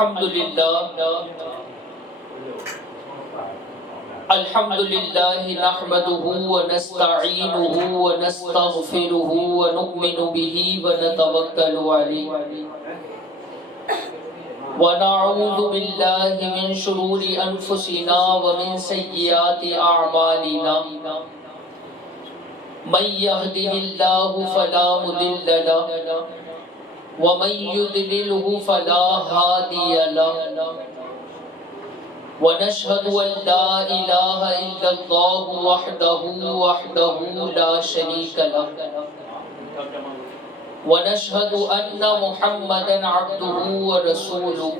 الحمد لله نحمده ونستعينه ونستغفره ونؤمن به ونتوكل عليه ونعوذ بالله من شرور أنفسنا ومن سيئات أعمالنا من يهده الله فلا مضل له ومن يضلله فلا هادي له ونشهد أن لا إله إلا الله وحده لا شريك له ونشهد أن محمدا عبده ورسوله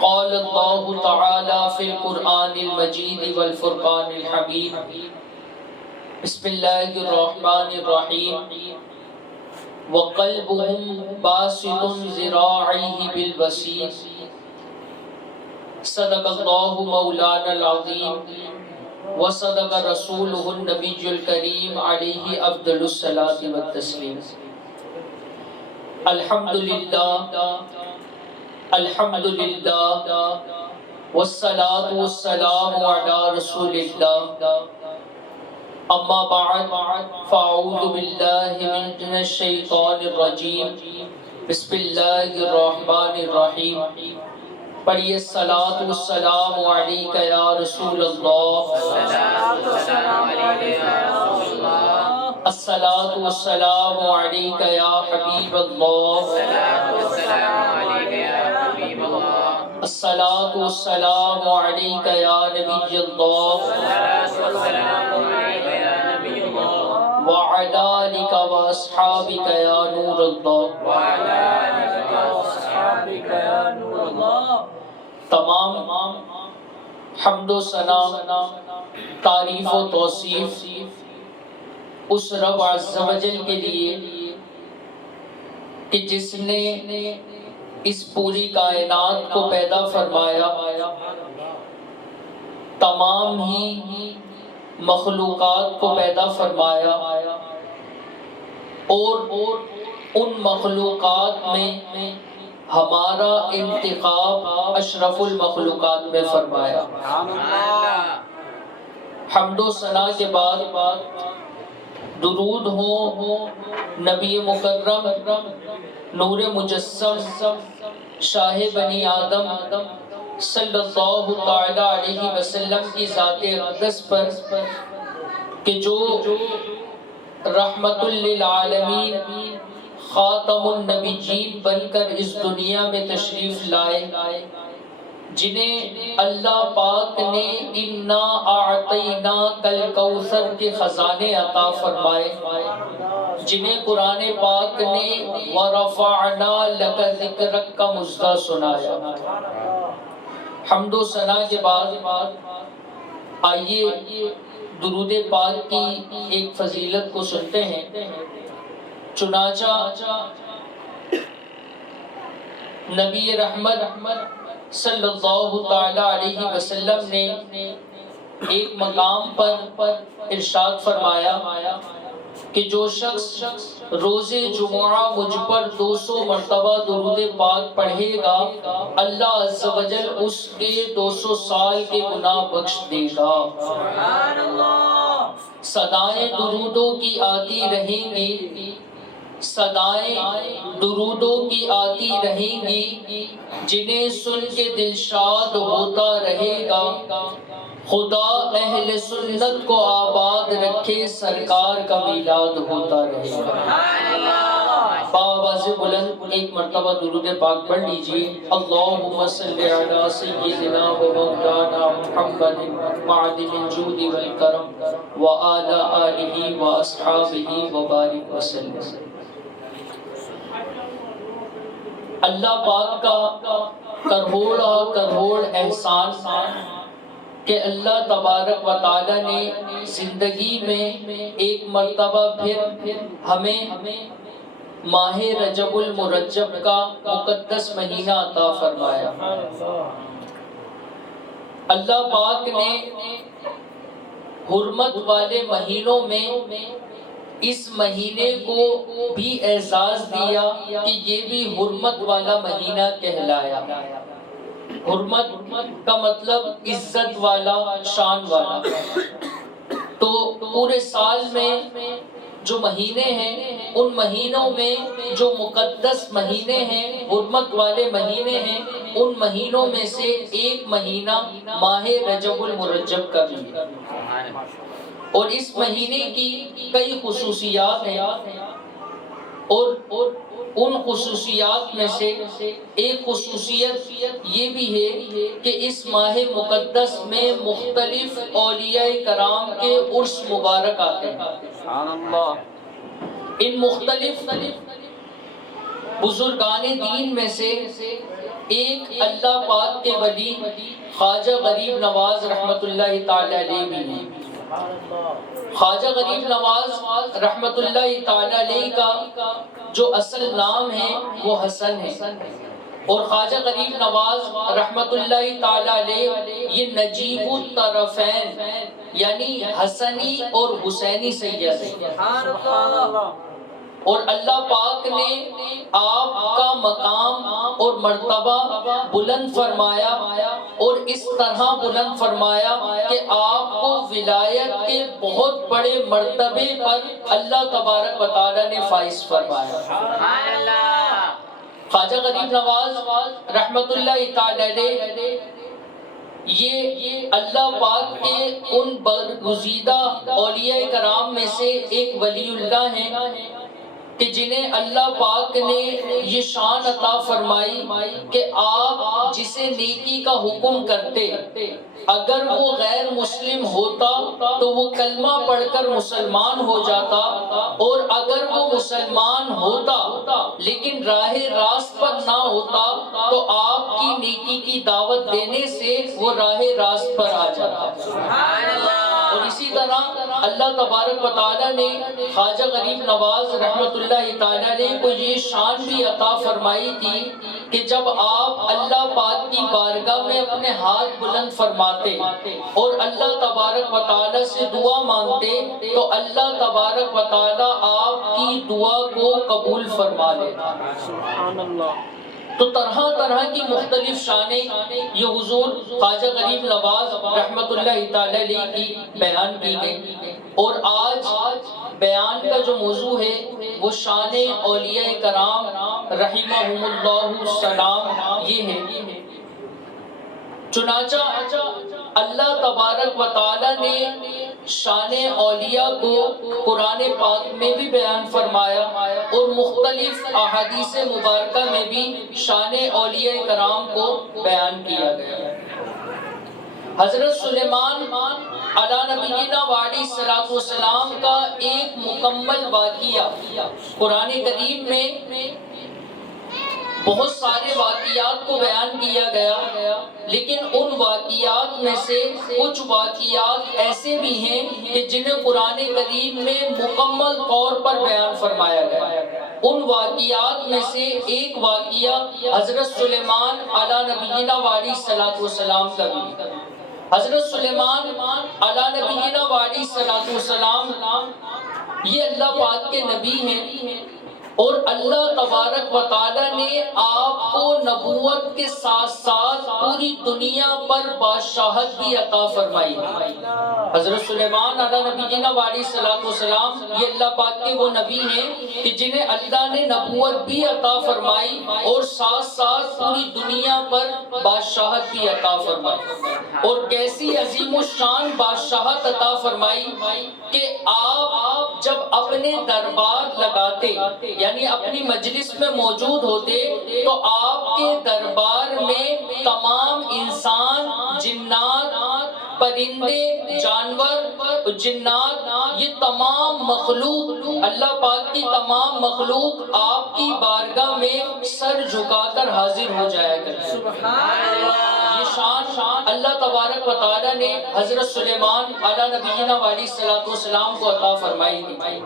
قال الله تعالى في القرآن المجيد والفرقان الحميد بسم الله الرحمن الرحيم وقلبهم باسط ذراعيه بالوسيط صدق الله مولانا العظيم وصدق رسوله النبي الكريم عليه أفضل الصلاة والتسليم الحمد لله والصلاة والسلام على رسول الله اما بعد فاعوذ بالله من الشیطان الرجیم بسم اللہ الرحمن الرحیم پڑھیے الصلاۃ والسلام علیک یا رسول اللہ الصلاۃ والسلام علیک یا حبیب اللہ الصلاۃ والسلام علیک یا نبی اللہ وعلى آلك وأصحابك يا نور الله تمام حمد و ثنا تعریف و توصیف اس رب عز و جل کے لیے کہ جس نے اس پوری کائنات کو پیدا فرمایا، تمام ہی مخلوقات کو پیدا فرمایا اور ان مخلوقات میں ہمارا انتخاب اشرف المخلوقات میں فرمایا۔ حمد و ثنا کے بعد درود ہو نبی مکرم نور مجسم شاہ بنی آدم صلی اللہ تعالی علیہ وسلم کی ذات اقدس پر کہ جو رحمت للعالمین خاتم النبیین بن کر اس دنیا میں تشریف لائے، جنہیں اللہ پاک نے انا اعطیناک الکوثر کے خزانے عطا فرمائے، جنہیں قرآن پاک نے ورفعنا لک ذکرک کا مژدہ سنایا۔ حمد و ثنا کے بعد آئیے درود پاک کی ایک فضیلت کو سنتے ہیں۔ چنانچہ نبی رحمت صلی اللہ تعالی علیہ وسلم نے ایک مقام پر ارشاد فرمایا کہ جو شخص روز جمعہ مجھ پر 200 مرتبہ درود پاک پڑھے گا، اللہ عز و جل اس کے 200 سال کے گناہ بخش دے گا۔ صدائیں درودوں کی آتی رہیں گی، صدائیں درودوں کی آتی رہیں گی، جنہیں سن کے دل شاد ہوتا رہے گا۔ خدا اہل سنت کو آباد رکھے، سرکار کا میلاد ہوتا رہے گا۔ بآواز بلند ایک مرتبہ درود پاک پڑھ لیجئے۔ اللہم صلی علی سیدنا و مولانا محمد معدن الجود والکرم وعلی آلہ و اصحابہ وبارک وسلم۔ اللہ پاک کا کروڑ احسان کہ اللہ تبارک و تعالی نے زندگی میں ایک مرتبہ پھر ہمیں ماہ رجب المرجب کا مقدس مہینہ عطا فرمایا۔ اللہ پاک نے حرمت والے مہینوں میں اس مہینے کو بھی اعزاز دیا کہ یہ بھی حرمت والا مہینہ کہلایا۔ حرمت کا مطلب عزت والا، شان والا۔ تو پورے سال میں جو مہینے ہیں، ان مہینوں میں جو مقدس مہینے ہیں، حرمت والے مہینے ہیں، ان مہینوں میں سے ایک مہینہ ماہ رجب المرجب کا بھی ہے۔ اور اس مہینے کی کئی خصوصیات ہیں، اور ان خصوصیات میں سے ایک خصوصیت یہ بھی ہے کہ اس ماہ مقدس میں مختلف اولیاء کرام کے عرس مبارک آتے ہیں۔ سبحان اللہ۔ ان مختلف بزرگان دین میں سے ایک اللہ پاک کے ولی خواجہ غریب نواز رحمت اللہ تعالی علیہ بھی ہیں۔ خواجہ غریب نواز رحمت اللہ تعالی علیہ کا جو اصل نام ہے وہ حسن ہے، اور خواجہ غریب نواز رحمت اللہ تعالی علیہ یہ نجیب الطرفین یعنی حسنی اور حسینی سید ہے۔ اور اللہ پاک نے آپ کا مقام اور مرتبہ بلند فرمایا، اور اس طرح بلند فرمایا کہ آپ کو ولایت کے بہت بڑے مرتبے پر اللہ تبارک و تعالی نے فائز فرمایا۔ خواجہ غریب نواز رحمت اللہ تعالی علیہ یہ اللہ پاک کے ان برگزیدہ اولیاء کرام میں سے ایک ولی اللہ ہیں کہ جنہیں اللہ پاک نے یہ شان عطا فرمائی کہ آپ جسے نیکی کا حکم کرتے، اگر وہ غیر مسلم ہوتا تو وہ کلمہ پڑھ کر مسلمان ہو جاتا، اور اگر وہ مسلمان ہوتا لیکن راہ راست پر نہ ہوتا تو آپ کی نیکی کی دعوت دینے سے وہ راہ راست پر آ جاتا۔ اور اسی طرح اللہ تبارک و تعالی نے خواجہ غریب نواز رحمت اللہ تعالی علیہ کو یہ شان بھی عطا فرمائی تھی کہ جب آپ اللہ پاک کی بارگاہ میں اپنے ہاتھ بلند فرماتے اور اللہ تبارک و تعالی سے دعا مانگتے تو اللہ تبارک و تعالی آپ کی دعا کو قبول فرما لیتا۔ سبحان اللہ۔ تو طرح طرح کی مختلف شانیں یہ حضور خواجہ غریب نواز رحمت اللہ تعالی علیہ کی بیان کی گئی، اور آج بیان کا جو موضوع ہے وہ شان اولیاء کرام رحمہم اللہ السلام یہ ہے۔ چنانچہ اللہ تبارک و تعالی نے شان اولیاء کو قرآن پاک میں بھی بیان فرمایا، اور مختلف احادیث مبارکہ میں بھی شان اولیاء کرام کو بیان کیا گیا۔ حضرت سلیمان علی نبینا وعلیہ الصلوۃ والسلام کا ایک مکمل واقعہ قرآن کریم میں بہت سارے واقعات کو بیان کیا گیا، لیکن ان واقعات میں سے کچھ واقعات ایسے بھی ہیں کہ جنہیں قرآن کریم میں مکمل طور پر بیان فرمایا گیا۔ ان واقعات میں سے ایک واقعہ حضرت سلیمان علی نبینا وعلیہ الصلوۃ والسلام کا بھی۔ حضرت سلیمان علی نبینا وعلیہ الصلوۃ والسلام یہ اللہ پاک کے نبی ہیں، اور اللہ تبارک و تعالی نے آپ کو نبوت کے ساتھ ساتھ پوری دنیا پر بادشاہت بھی عطا فرمائی۔ حضرت سلیمان علیہ نبینا وعلیہ الصلوۃ والسلام یہ اللہ پاک کے وہ نبی ہیں کہ جنہیں اللہ نے نبوت بھی عطا فرمائی اور ساتھ ساتھ پوری دنیا پر بادشاہت بھی عطا فرمائی۔ اور کیسی عظیم الشان بادشاہت عطا فرمائی کہ آپ جب اپنے دربار لگاتے یعنی اپنی مجلس میں موجود ہوتے تو آپ کے دربار میں تمام انسان، جنات، پرندے، جانور، جنات، یہ تمام مخلوق، اللہ پاک کی تمام مخلوق آپ کی بارگاہ میں سر جھکا کر حاضر ہو جایا کرتی۔ یہ شان اللہ تبارک و تعالی نے حضرت سلیمان علی نبینا وعلیہ الصلوۃ والسلام کو عطا فرمائی تھی۔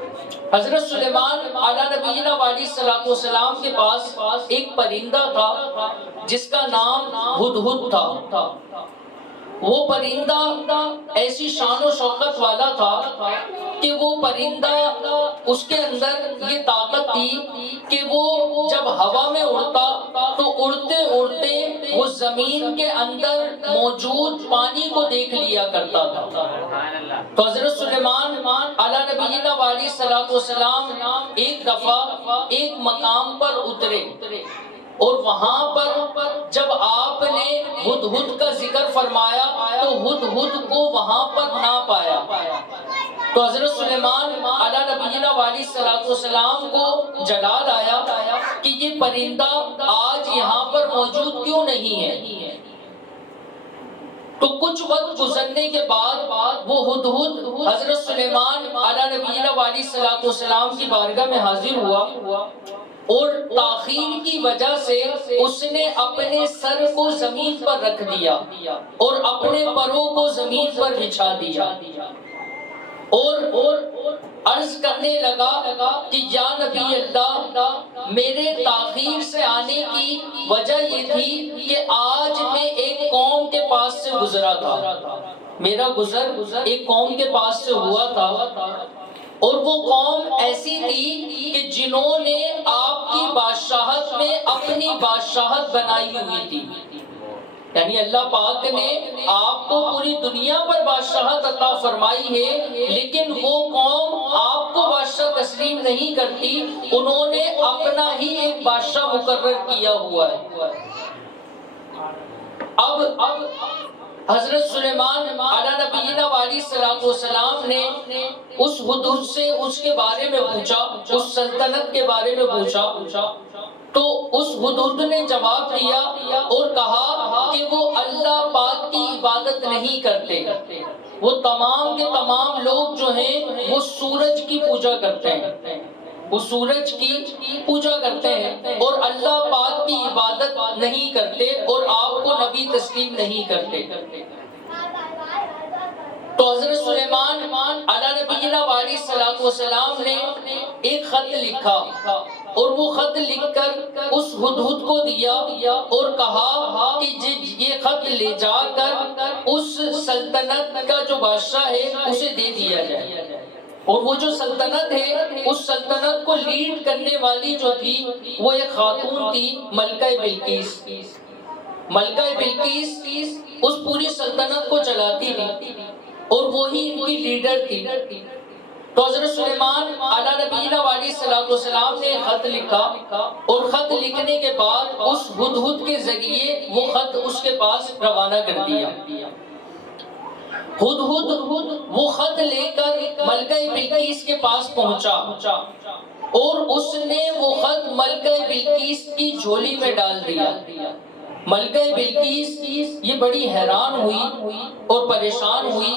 حضرت سلیمان علی نبینا وعلیہ الصلوۃ والسلام کے پاس ایک پرندہ تھا جس کا نام ہدہد تھا۔ وہ پرندہ ایسی شان و شوکت والا تھا کہ وہ پرندہ اس کے اندر یہ طاقت تھی کہ وہ جب ہوا میں اڑتا تو اڑتے اڑتے وہ زمین کے اندر موجود پانی کو دیکھ لیا کرتا تھا۔ تو حضرت سلیمان علیہ نبینا علیہ الصلوۃ والسلام ایک دفعہ ایک مقام پر اترے، اور وہاں پر جب آپ نے ہدہد کا ذکر فرمایا تو ہدہد کو وہاں پر نہ پایا۔ تو حضرت سلیمان علیہ نبینا علیہ الصلوۃ والسلام کو جلال آیا کہ یہ پرندہ آج یہاں پر موجود کیوں نہیں ہے۔ تو کچھ وقت گزرنے کے بعد وہ ہدہد حضرت سلیمان علیہ نبینا علیہ الصلوۃ والسلام کی بارگاہ میں حاضر ہوا، اور تاخیر کی وجہ سے اس نے اپنے سر کو زمین پر رکھ دیا اور اپنے پروں کو زمین پر بچھا دیا، اور عرض کرنے لگا کہ یا نبی اللہ، میرے تاخیر سے آنے کی وجہ یہ تھی کہ آج میں ایک قوم کے پاس سے گزرا تھا، میرا گزر ایک قوم کے پاس سے ہوا تھا، اور وہ قوم ایسی تھی کہ جنہوں نے آپ کی بادشاہت میں اپنی بادشاہت بنائی ہوئی تھی، یعنی اللہ پاک نے آپ کو پوری دنیا پر بادشاہت عطا فرمائی ہے، لیکن وہ قوم آپ کو بادشاہ تسلیم نہیں کرتی، انہوں نے اپنا ہی ایک بادشاہ مقرر کیا ہوا ہے۔ اب حضرت سلیمان علیہ نبینا علیہ الصلوۃ والسلام نے اس ہدہد سے اس کے بارے میں پوچھا، اس سلطنت کے بارے میں پوچھا، تو اس ہدہد نے جواب دیا اور کہا کہ وہ اللہ پاک کی عبادت نہیں کرتے، وہ تمام کے تمام لوگ جو ہیں وہ سورج کی پوجا کرتے ہیں، وہ سورج کی پوجا کرتے ہیں اور اللہ پاک کی عبادت نہیں کرتے اور آپ کو نبی تسلیم نہیں کرتے۔ تو حضرت سلیمان علیہ نبینا علیہ الصلوۃ والسلام نے ایک خط لکھا، اور وہ خط لکھ کر اس ہدہد کو دیا اور کہا کہ یہ خط لے جا کر اس سلطنت کا جو بادشاہ ہے اسے دے دیا جائے، اور وہ جو سلطنت ہے اس سلطنت کو لیڈ کرنے والی جو تھی وہ ایک خاتون تھی، ملکہ بلقیس۔ ملکہ بلقیس اس پوری سلطنت کو چلاتی تھی اور وہی ان کی لیڈر تھی۔ تو حضرت سلیمان علیہ نبینا علیہ الصلوۃ والسلام نے خط لکھا، اور خط لکھنے کے بعد اس ہدہد کے ذریعے وہ خط اس کے پاس روانہ کر دیا۔ ہدہد وہ خط لے کر ملکہ بلقیس کے پاس پہنچا، اور اس نے وہ خط ملکہ بلقیس کی جھولی میں ڈال دیا۔ ملکہ بلقیس یہ بڑی حیران ہوئی اور پریشان ہوئی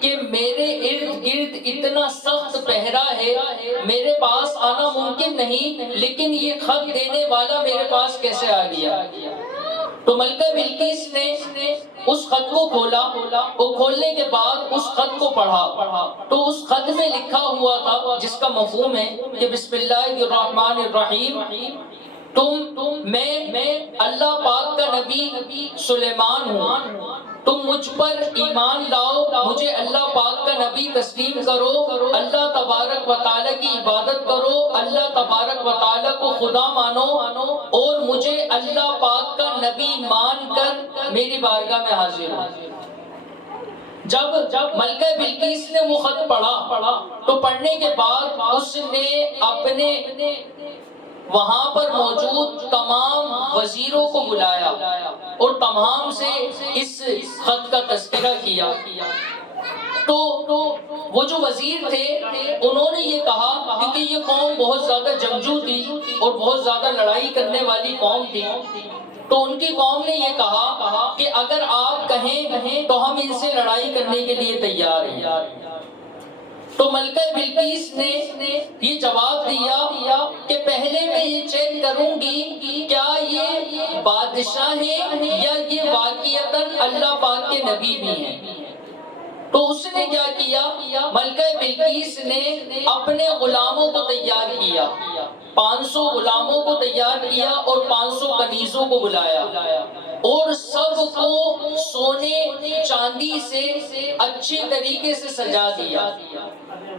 کہ میرے ارد گرد اتنا سخت پہرا ہے، میرے پاس آنا ممکن نہیں، لیکن یہ خط دینے والا میرے پاس کیسے آ گیا؟ تو ملکہ بلقیس نے اس خط کو کھولا، اور کھولنے کے بعد اس خط کو پڑھا، تو اس خط میں لکھا ہوا تھا جس کا مفہوم ہے کہ بسم اللہ الرحمن الرحیم، میں اللہ پاک کا نبی سلیمان ہوں، تم مجھ پر ایمان لاؤ، مجھے اللہ پاک کا نبی تسلیم کرو، اللہ تبارک و تعالیٰ کی عبادت کرو، اللہ تبارک و تعالیٰ کو خدا مانو، اور مجھے اللہ پاک کا نبی مان کر میری بارگاہ میں حاضر ہو۔ جب ملکہ بلقیس نے وہ خط پڑھا تو پڑھنے کے بعد اس نے اپنے وہاں پر موجود تمام وزیروں کو بلایا اور تمام سے اس خط کا تذکرہ کیا۔ تو وہ جو وزیر تھے انہوں نے یہ کہا، کیونکہ یہ قوم بہت زیادہ جنگجو تھی اور بہت زیادہ لڑائی کرنے والی قوم تھی، تو ان کی قوم نے یہ کہا کہ اگر آپ کہیں تو ہم ان سے لڑائی کرنے کے لیے تیار ہیں۔ تو ملکہ بلقیس نے یہ جواب دیا کہ پہلے میں یہ چیک کروں گی کیا یہ بادشاہ ہیں یا یہ واقعتاً اللہ پاک کے نبی بھی ہیں۔ تو اس نے کیا کیا، ملکہ بلقیس نے اپنے غلاموں کو تیار کیا، 500 غلاموں کو تیار کیا اور 500 کنیزوں کو بلایا، اور سب کو سونے چاندی سے اچھے طریقے سے سجا دیا،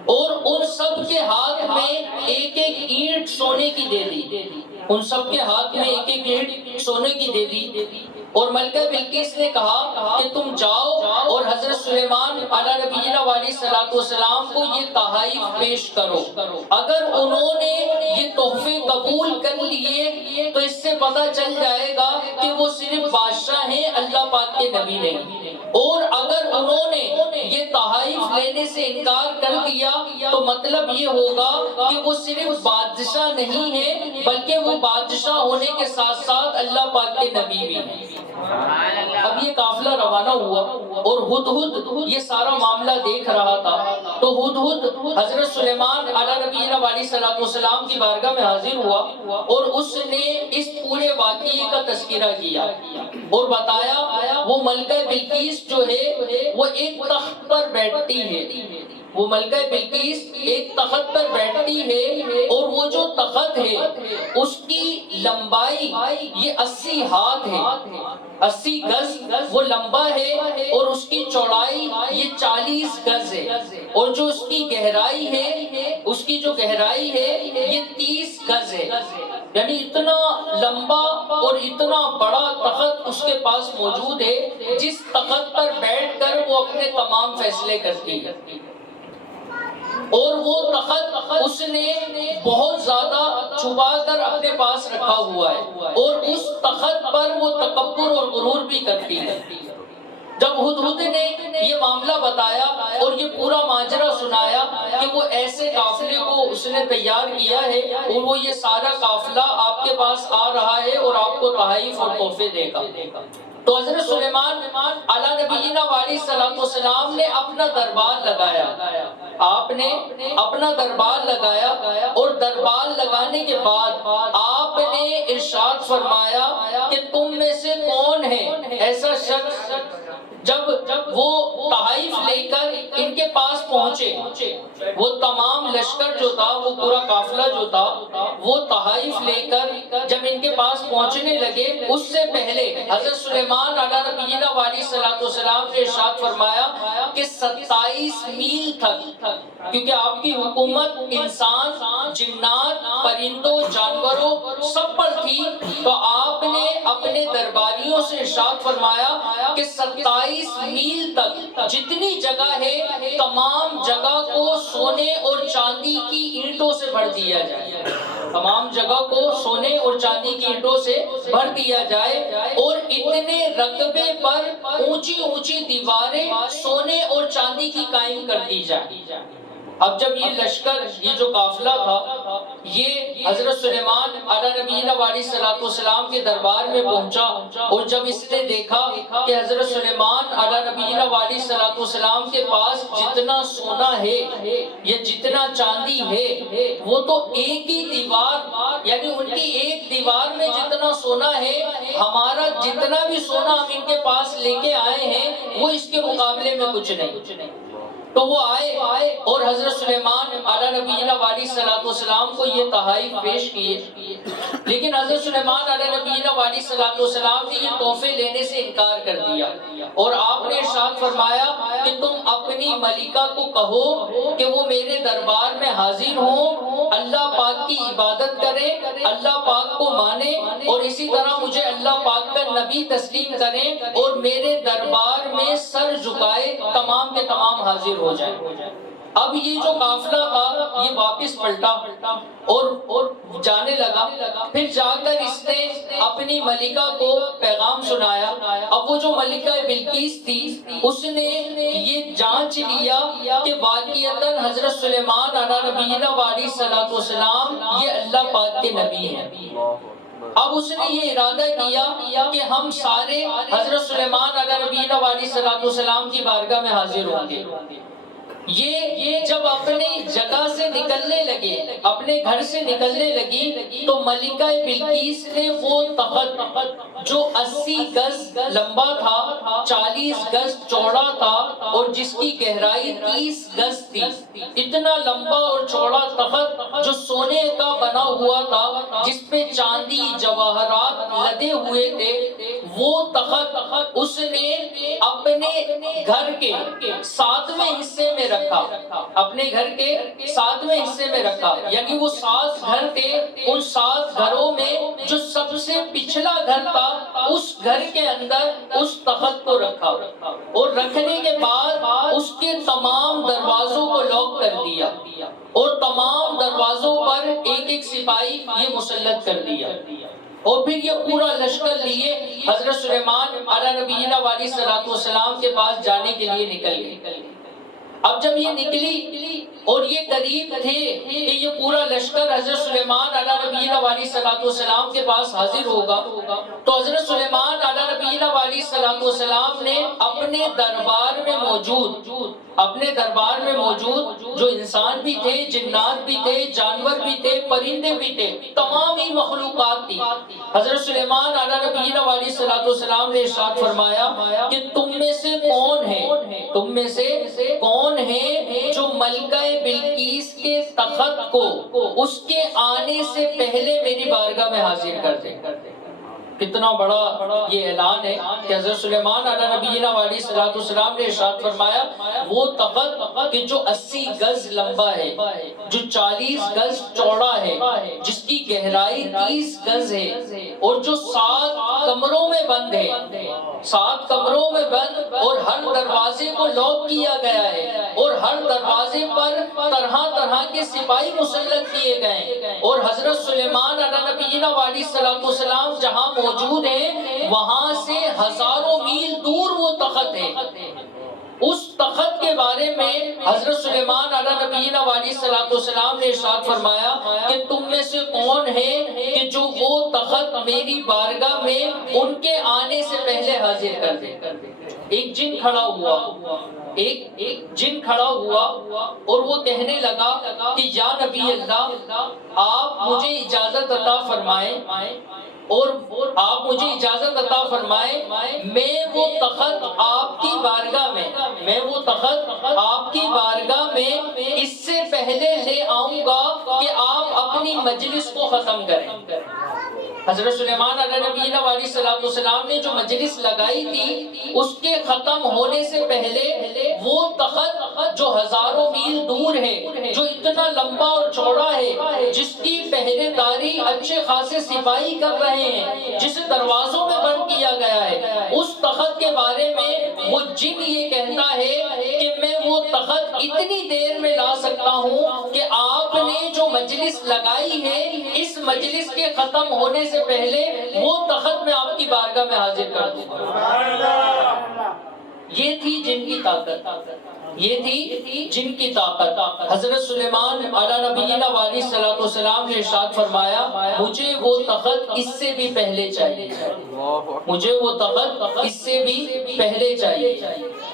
اور ان سب کے ہاتھ میں ایک ایک اینٹ سونے کی دے دی، ان سب کے ہاتھ میں ایک ایک اینٹ سونے کی دے دی، اور ملکہ بلقیس نے کہا کہ تم جاؤ اور حضرت سلیمان علیہ نبینا علیہ الصلوۃ والسلام کو یہ تحائف پیش کرو، اگر انہوں نے یہ تحفے قبول کر لیے تو اس سے پتہ چل جائے گا کہ وہ صرف بادشاہ ہیں، اللہ پاک کے نبی نہیں، اور اگر انہوں نے یہ تحائف لینے سے انکار کر دیا تو مطلب یہ ہوگا کہ وہ صرف بادشاہ نہیں ہے بلکہ وہ بادشاہ ہونے کے ساتھ ساتھ اللہ پاک کے نبی بھی ہیں۔ اب یہ قافلہ روانہ ہوا اور ہدہد یہ سارا معاملہ دیکھ رہا تھا، تو ہدہد حضرت سلیمان علیہ نبینا علیہ الصلوۃ والسلام کی بارگاہ میں حاضر ہوا اور اس نے اس پورے واقعے کا تذکرہ کیا اور بتایا وہ ملکہ بلقیس جو ہے وہ ایک تخت پر بیٹھتی ہے، وہ ملکہ بلقیس ایک تخت پر بیٹھتی ہے، اور وہ جو تخت ہے اس کی لمبائی یہ 80 ہاتھ ہے، 80 گز وہ لمبا ہے، اور اس کی چوڑائی یہ 40 گز ہے، اور جو اس کی گہرائی ہے، اس کی جو گہرائی ہے یہ 30 گز ہے، یعنی اتنا لمبا اور اتنا بڑا تخت اس کے پاس موجود ہے جس تخت پر بیٹھ کر وہ اپنے تمام فیصلے کرتی ہے، اور وہ تخت اس نے بہت زیادہ چھپا کر اپنے پاس رکھا ہوا ہے، اور اس تخت پر وہ تکبر اور غرور بھی کرتی ہے۔ جب ہدہد نے یہ معاملہ بتایا اور یہ پورا ماجرا سنایا کہ وہ ایسے قافلے کو اس نے تیار کیا ہے اور وہ یہ سارا قافلہ آپ کے پاس آ رہا ہے اور آپ کو تحائف اور تحفے دے گا، تو حضرت سلیمان علیہ نبینا علیہ الصلوۃ والسلام نے اپنا دربار لگایا، آپ نے اپنا دربار لگایا، اور دربار لگانے کے بعد آپ نے ارشاد فرمایا کہ تم میں سے کون ہے ایسا شخص جب وہ تحائف لے کر ان کے پاس پہنچے، وہ تمام لشکر جو تھا، وہ پورا قافلہ جو تھا، وہ تحائف لے کر جب ان کے پاس پہنچنے لگے، اس سے پہلے حضرت سلیمان علیہ نبینا علیہ الصلوۃ والسلام نے ارشاد فرمایا کہ 27 میل تک، کیونکہ آپ کی حکومت انسان، جنات، پرندوں، جانوروں سب پر تھی، تو آپ نے اپنے درباریوں سے ارشاد فرمایا کہ 27 میل تک جتنی جگہ ہے تمام جگہ کو سونے اور چاندی کی اینٹوں سے بھر دیا جائے، تمام جگہ کو سونے اور چاندی کی اینٹوں سے بھر دیا جائے، اور اتنے رقبے پر اونچی اونچی دیواریں سونے اور چاندی کی قائم کر دی جائے۔ اب جب یہ لشکر، یہ جو قافلہ تھا، یہ حضرت سلیمان علیہ نبینا علیہ الصلوۃ والسلام کے دربار میں پہنچا، اور جب اس نے دیکھا کہ حضرت سلیمان علیہ نبینا علیہ الصلوۃ والسلام کے پاس جتنا سونا ہے یا جتنا چاندی ہے وہ تو ایک ہی دیوار، یعنی ان کی ایک دیوار میں جتنا سونا ہے، ہمارا جتنا بھی سونا ہم ان کے پاس لے کے آئے ہیں وہ اس کے مقابلے میں کچھ نہیں۔ تو وہ آئے اور حضرت سلیمان علیہ نبینا علیہ الصلوۃ والسلام کو یہ تحائف پیش کیے، لیکن حضرت سلیمان علیہ نبینا علیہ الصلوۃ والسلام نے یہ تحفے لینے سے انکار کر دیا، اور آپ نے ارشاد فرمایا کہ تم اپنی ملکہ کو کہو کہ وہ میرے دربار میں حاضر ہوں، اللہ پاک کی عبادت کرے، اللہ پاک کو مانے، اور اسی طرح مجھے اللہ پاک کا نبی تسلیم کریں، اور میرے دربار میں سر جھکائے تمام کے تمام حاضر ہو جائیں۔ اب یہ جو قافلہ تھا یہ واپس پلٹا اور جانے لگا، پھر جا کر اس نے اپنی ملکہ کو پیغام سنایا۔ اب وہ جو ملکہ بلقیس تھی اس نے یہ جانچ لیا کہ واقعتاً حضرت سلیمان علیہ نبینا علیہ الصلوۃ والسلام یہ اللہ پاک کے نبی ہیں۔ اب اس نے یہ ارادہ کیا کہ ہم سارے حضرت سلیمان علیہ نبینا علیہ الصلوۃ والسلام کی بارگاہ میں حاضر ہوں گے۔ یہ جب اپنی جگہ سے نکلنے لگے، اپنے گھر سے نکلنے لگی، تو ملکہ بلقیس نے وہ تخت جو 80 گز لمبا تھا، 40 گز چوڑا تھا، اور جس کی گہرائی 30 گز تھی، اتنا لمبا اور چوڑا تخت جو سونے کا بنا ہوا تھا، جس پہ چاندی جواہرات لدے ہوئے تھے، وہ تخت اس نے اپنے گھر کے 7ویں حصے میں رکھا، اپنے گھر کے 7ویں حصے میں رکھا، یعنی وہ 7 گھر تھے، ان 7 گھروں میں جو سب سے پچھلا گھر تھا اس گھر کے اندر اس تخت کو رکھا، اور رکھنے کے بعد اس کے تمام دروازوں کو لاک کر دیا اور تمام دروازوں پر ایک ایک سپاہی یہ مسلط کر دیا، اور پھر یہ پورا لشکر لیے حضرت سلیمان علیہ نبینا علیہ الصلوۃ والسلام کے پاس جانے کے لیے نکل گئے۔ اب جب یہ نکلی اور یہ قریب تھے کہ یہ پورا لشکر حضرت سلیمان علیہ نبینا علیہ الصلوۃ والسلام کے پاس حاضر ہوگا، تو حضرت سلیمان علیہ نبینا علیہ الصلوۃ والسلام نے اپنے دربار میں موجود جو انسان بھی تھے، جنات بھی تھے، جانور بھی تھے، پرندے بھی تھے، تمام ہی مخلوقات تھی، حضرت سلیمان علیہ نبینا علیہ الصلوۃ والسلام نے ارشاد فرمایا کہ تم میں سے کون ہے جو ملکہ بلقیس کے تخت کو اس کے آنے سے پہلے میری بارگاہ میں حاضر کر دے۔ کتنا بڑا یہ اعلان ہے کہ حضرت سلیمان علیہ نبینا علیہ الصلوۃ والسلام نے ارشاد فرمایا وہ تخت کہ جو 80 گز لمبا ہے، جو 40 گز چوڑا ہے، جس کی گہرائی 30 گز ہے، اور جو 7 کمروں میں بند ہے، 7 کمروں میں بند، اور ہر دروازے کو لاک کیا گیا ہے، اور ہر دروازے پر طرح طرح کے سپاہی مسلط کیے گئے، اور حضرت سلیمان علیہ نبینا علیہ الصلوۃ والسلام جہاں موجود ہے وہاں سے ہزاروں میل دور وہ تخت ہے۔ اس تخت کے بارے میں حضرت سلیمان علیہ نبینا علیہ الصلوۃ والسلام نے ارشاد فرمایا کہ تم میں سے کون ہے کہ جو وہ تخت میری بارگاہ میں ان کے آنے سے پہلے حاضر کر دے۔ ایک جن کھڑا ہوا اور وہ کہنے لگا کہ یا نبی اللہ، آپ مجھے اجازت عطا فرمائیں اور آپ مجھے اجازت عطا فرمائیں، میں وہ تخت آپ کی بارگاہ میں اس سے پہلے لے آؤں گا کہ آپ اپنی مجلس کو ختم کریں۔ حضرت سلیمان علیہ نبینا علیہ الصلوۃ والسلام نے جو مجلس لگائی تھی اس کے ختم ہونے سے پہلے وہ تخت جو ہزاروں میل دور ہے، جو اتنا لمبا اور چوڑا ہے، جس کی پہرے داری اچھے خاصے سپاہی کر رہے ہیں، جسے دروازوں میں بند کیا گیا ہے، اس تخت کے بارے میں وہ جن یہ کہتا ہے کہ میں وہ تخت اتنی دیر میں لا سکتا ہوں کہ آپ نے جو مجلس لگائی ہے اس مجلس کے ختم ہونے سے پہلے وہ تخت میں آپ کی بارگاہ میں حاضر کر دوں گا۔ یہ تھی جن کی طاقت، حضرت سلیمان علیہ نبینا علیہ الصلوۃ والسلام نے ارشاد فرمایا مجھے وہ تخت اس سے بھی پہلے چاہیے،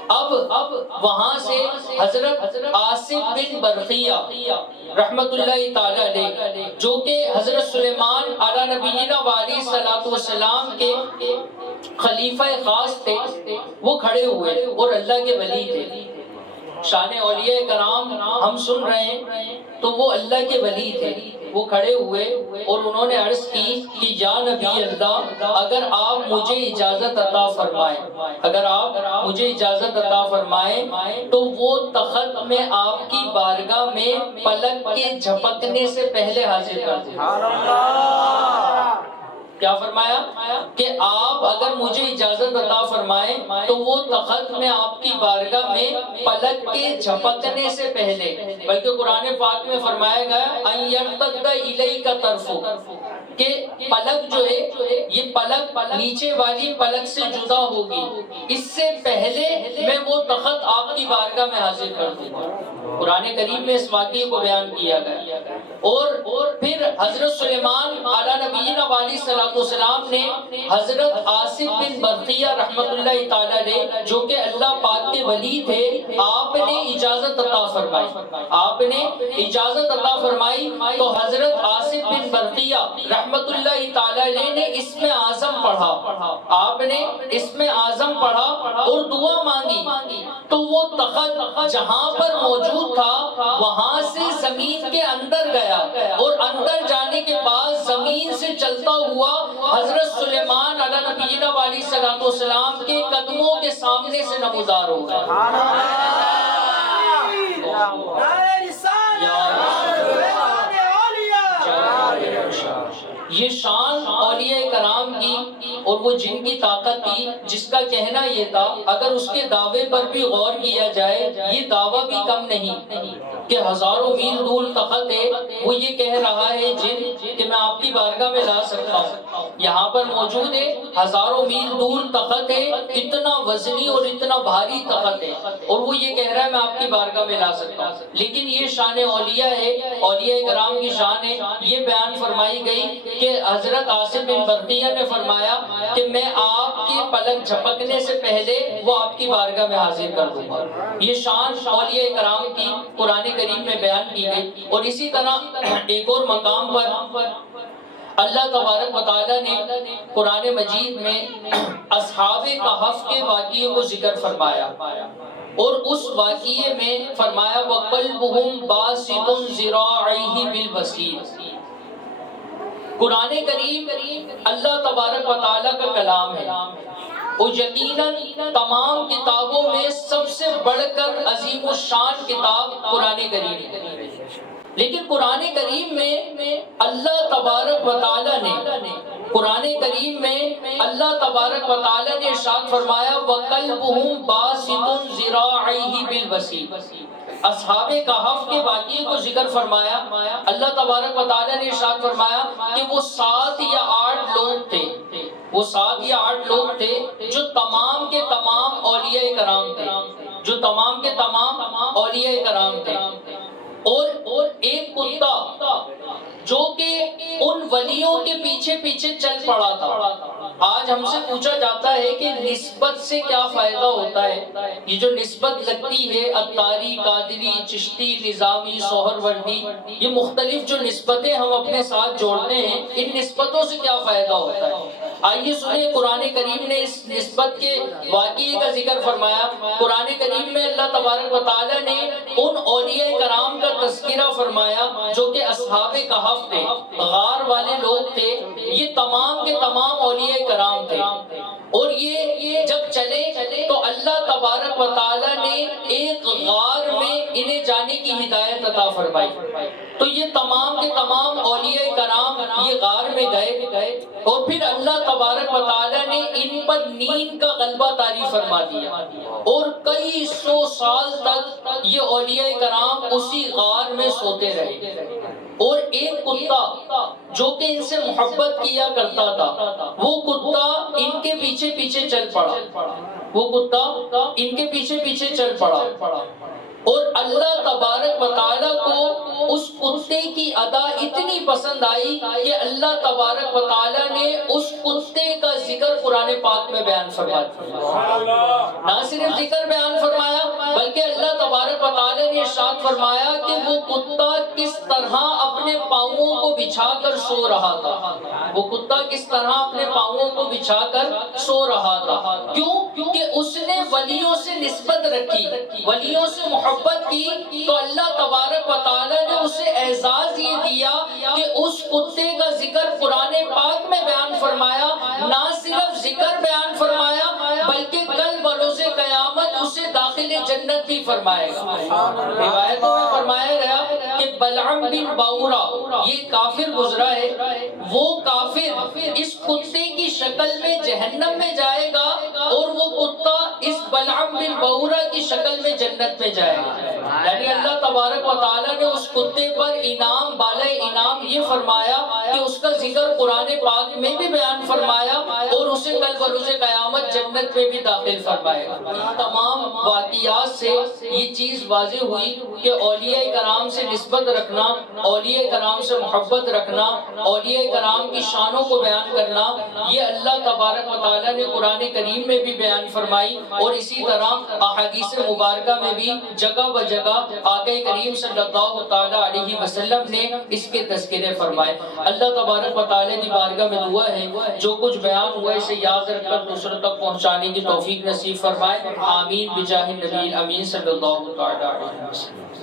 اب وہاں سے حضرت آصف بن برقیہ رحمت اللہ تعالی علیہ، جو کہ حضرت سلیمان علیہ نبینا علیہ الصلوۃ والسلام کے خلیفہ خاص تھے، وہ کھڑے ہوئے اور اللہ کے ولی تھے۔ شان اولیاء کرام ہم سن رہے ہیں تو وہ اللہ کے ولی تھے، وہ کھڑے ہوئے اور انہوں نے عرض کی کہ یا نبی اللہ، اگر آپ مجھے اجازت عطا فرمائیں تو وہ تخت میں آپ کی بارگاہ میں پلک کے جھپکنے سے پہلے حاضر کر دوں۔ کیا فرمایا کہ آپ اگر مجھے اجازت عطا فرمائیں تو وہ تخت میں آپ کی بارگاہ میں پلک کے جھپکنے سے پہلے، بلکہ قرآن پاک میں فرمایا گیا ان یرتد الیک طرفک، کہ پلک جو ہے یہ پلک نیچے والی پلک سے جدا ہوگی، اس سے پہلے میں وہ تخت آپ کی بارگاہ میں حاضر کر دوں گا۔ قرآن کریم میں اس واقعے کو بیان کیا گیا، اور پھر حضرت سلیمان علیہ نبینا علیہ الصلوۃ والسلام نے حضرت آصف بن برقیہ رحمت اللہ تعالی علیہ، جو کہ اللہ پاک کے ولی تھے، آپ نے اجازت عطا فرمائی تو حضرت آصف بن برقیہ رحمت اللہ تعالی علیہ نے اسم اعظم پڑھا، آپ نے اسم اعظم پڑھا اور دعا مانگی، تو وہ تخت جہاں پر موجود تھا وہاں سے زمین کے اندر گیا، اور اندر جانے کے بعد زمین سے چلتا ہوا حضرت سلیمان علیہ نبینا علیہ الصلوۃ والسلام کے قدموں کے سامنے سے نمودار ہو گئے. یہ شان اولیاء کرام کی اور وہ جن کی طاقت تھی جس کا کہنا یہ تھا اگر اس کے دعوے پر بھی غور کیا جائے یہ دعویٰ بھی کم نہیں کہ ہزاروں میل دور تخت ہے. وہ یہ کہہ رہا ہے جن کہ میں آپ کی بارگاہ میں لا سکتا ہوں. یہاں پر موجود ہے ہزاروں میل دور تخت ہے, اتنا وزنی اور اتنا بھاری تخت ہے, اور وہ یہ کہہ رہا ہے میں آپ کی بارگاہ میں لا سکتا ہوں. لیکن یہ شان اولیاء ہے, اولیاء کرام کی شان ہے. یہ بیان فرمائی گئی کہ حضرت عاصم بن برقیہ نے فرمایا کہ میں آپ کے پلک جھپکنے سے پہلے وہ آپ کی بارگاہ میں حاضر کر دوں گا. یہ شان اولیاء کرام کی قرآن کریم میں بیان کی گئی. اور اسی طرح ایک اور مقام پر اللہ تبارک و تعالیٰ نے قرآن مجید میں اصحاب کہف کے واقعے کو ذکر فرمایا, اور اس واقعے میں فرمایا وَقَلْبُهُمْ بَاسِطٌ ذِرَاعَيْهِ بِالْوَسِيلِ. قرآن کریم اللہ تبارک و تعالیٰ کا کلام ہے, اور یقیناً تمام کتابوں میں سب سے بڑھ کر عظیم الشان کتاب قرآن کریم ہے. لیکن قرآن کریم میں اللہ تبارک و تعالیٰ نے قرآن کریم میں اللہ تبارک و تعالیٰ نے ارشاد فرمایا وَقَلْبُهُمْ بَاسِطٌ ذِرَاعَيْهِ بِالْوَسِيلِ. اصحاب کہف کے واقعے کو ذکر فرمایا. اللہ تبارک و تعالیٰ نے ارشاد فرمایا کہ وہ 7 یا 8 لوگ تھے, وہ 7 یا 8 لوگ تھے جو تمام کے تمام اولیاء کرام تھے, جو تمام کے تمام اولیاء کرام تھے. اور ایک کتا جو کہ ان ولیوں کے پیچھے پیچھے چل پڑا تھا. آج ہم سے پوچھا جاتا ہے کہ نسبت سے کیا فائدہ ہوتا ہے. یہ جو نسبت لگتی ہے عطاری, قادری, چشتی, نظامی, سہروردی, یہ مختلف جو نسبتیں ہم اپنے ساتھ جوڑتے ہیں, ان نسبتوں سے کیا فائدہ ہوتا ہے. آئیے سنیں قرآن کریم نے اس نسبت کے واقعے کا ذکر فرمایا. قرآن کریم میں اللہ تبارک و تعالیٰ نے ان اولیاء کرام کا تذکرہ فرمایا جو کہ اصحاب کہف تھے, غار والے لوگ تھے. یہ تمام کے تمام اولیاء کرام تھے, اور یہ جب چلے تو اللہ تبارک و تعالیٰ نے ایک غار میں انہیں جانے کی ہدایت عطا فرمائی. تو یہ تمام کے تمام اولیاء کرام یہ غار میں گئے, اور پھر اللہ تبارک و تعالیٰ نے ان پر نیند کا غلبہ طاری فرما دیا, اور کئی 100 سال تک یہ اولیاء کرام اسی غار میں سوتے رہے. اور ایک کتا جو کہ ان سے محبت کیا کرتا تھا, وہ کتا ان کے پیچھے پیچھے چل پڑا, وہ کتا ان کے پیچھے پیچھے چل پڑا. اور اللہ تبارک و تعالیٰ کو اس کتے کی ادا اتنی پسند آئی کہ اللہ تبارک و تعالیٰ نے اس کتے کا ذکر قرآن پاک میں بیان فرمایا. نہ صرف ذکر بیان فرمایا بلکہ اللہ تبارک و تعالیٰ نے ارشاد فرمایا کہ وہ کتا کس طرح اپنے پاؤں کو بچھا کر سو رہا تھا. وہ کتا کس طرح اپنے پاؤں کو بچھا کر سو رہا تھا. کیوں؟ کیونکہ اس نے ولیوں سے نسبت رکھی, ولیوں سے محبت کی, تو اللہ تبارک و تعالیٰ نے اسے اعزاز یہ دیا کہ اس کتے کا ذکر قرآن پاک میں بیان فرمایا. نہ صرف ذکر بیان فرمایا بلکہ کل بروز قیامت اسے داخل جنت بھی فرمائے گا. روایتوں میں فرمایا گیا کہ بلعم بن باورا یہ کافر گزرا ہے, وہ کافر اس کتے کی شکل میں جہنم میں جائے گا, اور وہ کتا اس بلعم بن باورا کی شکل میں جنت میں جائے گا. یعنی اللہ تبارک و تعالیٰ نے اس کتے پر انعام بالے انعام یہ فرمایا کہ اس کا ذکر قرآن پاک میں بھی بیان فرمایا, اور اسے کل بروز قیامت جنت میں بھی داخل فرمائے گا. تمام واقعات سے یہ چیز واضح ہوئی کہ اولیاء کرام سے نسبت رکھنا, اولیاء کرام سے محبت رکھنا, اولیاء کرام کی شانوں کو بیان کرنا, یہ اللہ تبارک و تعالیٰ نے قرآن کریم میں بھی بیان فرمائی. اور اسی طرح احادیث مبارکہ میں بھی جگہ بجگہ آقا کریم صلی اللہ تعالیٰ علیہ وسلم نے اس کے تذکرے فرمائے. اللہ تبارک و تعالیٰ کی بارگاہ میں دعا ہے جو کچھ بیان ہوا ہے اسے یاد رکھ کر دوسروں تک پہنچانے کی توفیق نصیب فرمائے. آمین بجاہ نبی امین صلی اللہ تعالیٰ علیہ وسلم.